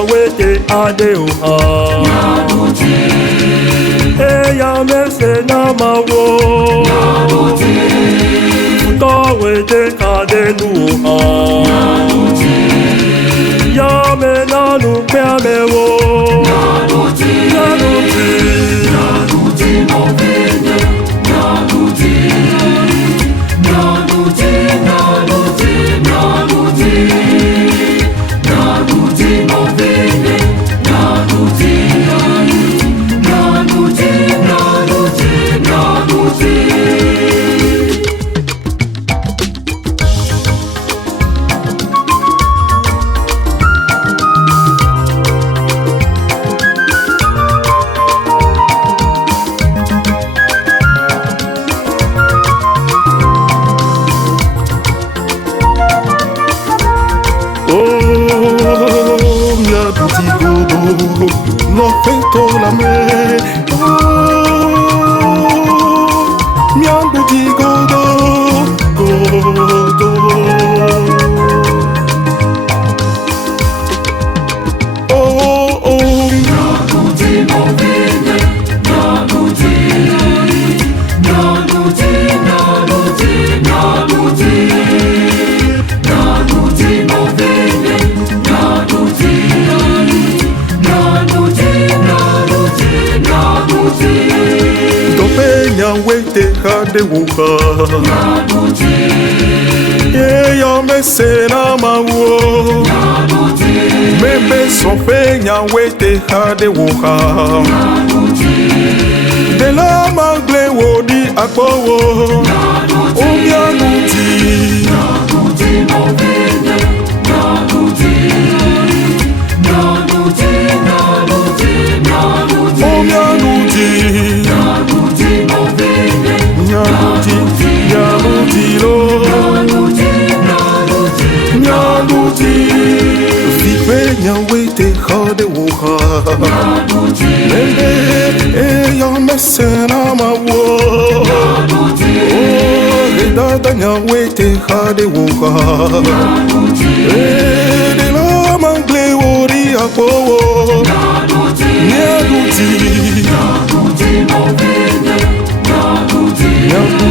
wete adeo Miadudzi eya mese na mawo Uto wete kadenu Miadudzi ya me na nupe amewo Miadudzi novi nye Miadudzi novi nye L'offetto la me Miadudzi godo Oh oh Miadudzi novi nye Miadudzi novi nye Miadudzi wete kadewoka Miadudzi eya mese na mawo Miadudzi meme sofenya wete kadewoka Miadudzi de la magle wodi akpowo Miadudzi Miadudzi novi nye Miadudzi Miadudzi Vive nyawete kadewoka Mende eya mese na mawo Dada nyawete kadewoka de la mangle wori akpowo Miadudzi novi nye